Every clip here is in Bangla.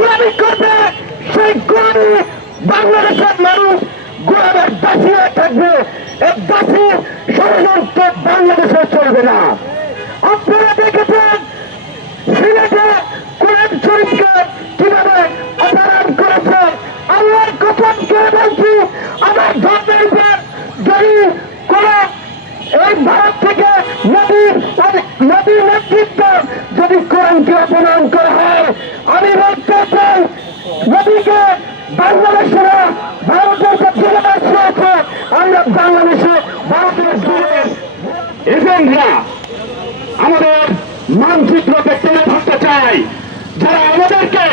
গোলামি করবে, সেই গোলামি বাংলাদেশের মানুষ গোলামের দাসী হয়ে থাকবে। এই দাসী ষড়যন্ত্র বাংলাদেশে চলবে না। আপনারা দেখেছেন, সিলেটে কোরআন শরীফকে কীভাবে অপহরণ করেছেন আল্লাহর কথন কে বলছি, আমার ধর্মের উপর যদি কোন এই ভারত থেকে নদীর নদীর নেতৃত্ব যদি কোরআনকে অপহরণ করা হয় এজেন্টরা আমাদের মানচিত্রকে তুলে ধরতে চাই। যারা আমাদেরকে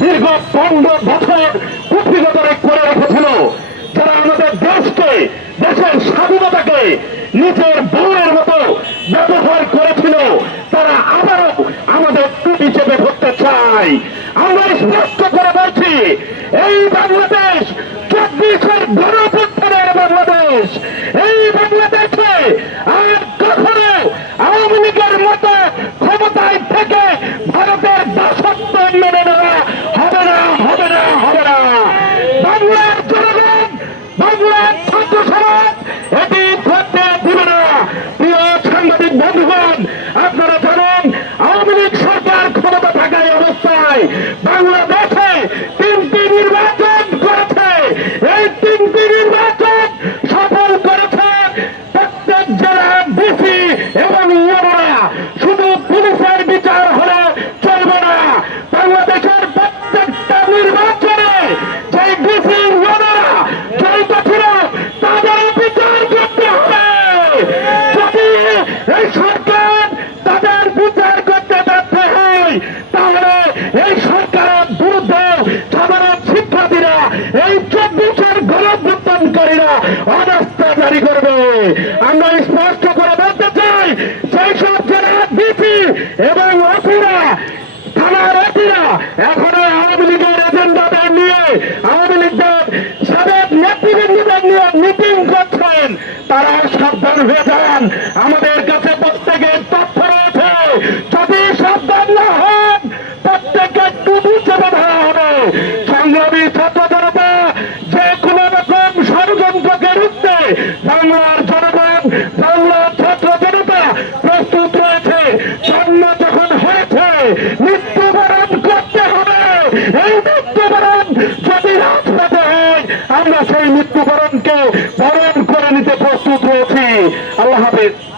দীর্ঘ পনেরো বছর কুক্ষিগত করে রেখেছিল, যারা আমাদের দেশকে, দেশের স্বাধীনতাকে নিজের বউয়ের মতো ব্যবহার করেছিল, তারা আবারও আমাদের টুপি চেপে ধরতে চাই। আমরা স্পষ্ট করে বলছি, এই বাংলাদেশ চব্বিশের গণপুত্রের বাংলাদেশ, এই বাংলাদেশে আমরা স্পষ্ট করে বলতে চাই, সেই সব জেলার ডিসি এবং অপুরা থানার অপিরা এখনও আওয়ামী লীগের এজেন্ডাদের নিয়ে, আওয়ামী লীগদের সাবেক নেতৃবৃন্দদের নিয়ে মিটিং করছেন। তারা সাবধান হয়ে যান। আমাদের বাংলার জনগণ, বাংলার ছাত্র জনতা প্রস্তুত রয়েছে। জন্ম যখন হয়েছে, মৃত্যুবরণ করতে হবে। এই মৃত্যুবরণ যদি রাজপথে হয়, আমরা সেই মৃত্যুবরণকে বরণ করে নিতে প্রস্তুত রয়েছি। আল্লাহ হাফিজ।